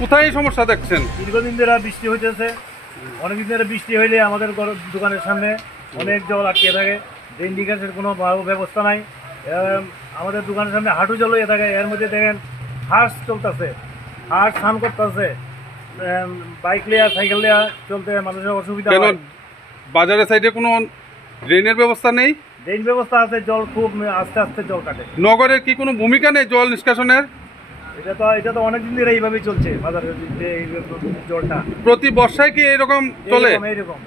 কোথায় সমস্যা দেখছেন? দীর্ঘদিন ধরে বৃষ্টি হইতেছে, অনেকদিন ধরে বৃষ্টি হইলে আমাদের দোকানের সামনে অনেক জল আটকে থাকে। ড্রেন লিকেজের কোনো ব্যবস্থা নাই। আমাদের দোকানের সামনে হাঁটু জল হয়ে থাকে। এর মধ্যে দেখেন হাঁস চলতেছে, হাঁস স্নান করতেছে, বাইক লিয়া সাইকেল লিয়া চলতে মানুষের অসুবিধা হয়। বাজারের সাইডে কোনো ড্রেনের ব্যবস্থা নেই? ড্রেন ব্যবস্থা আছে, জল খুব আস্তে আস্তে জল কাটে। নগরের কি কোনো ভূমিকা নেই জল নিষ্কাশনের? এটা তো অনেকদিন ধরে এইভাবেই চলছে বাজারের জলটা। প্রতি বর্ষায় কি এরকম চলে? এইরকম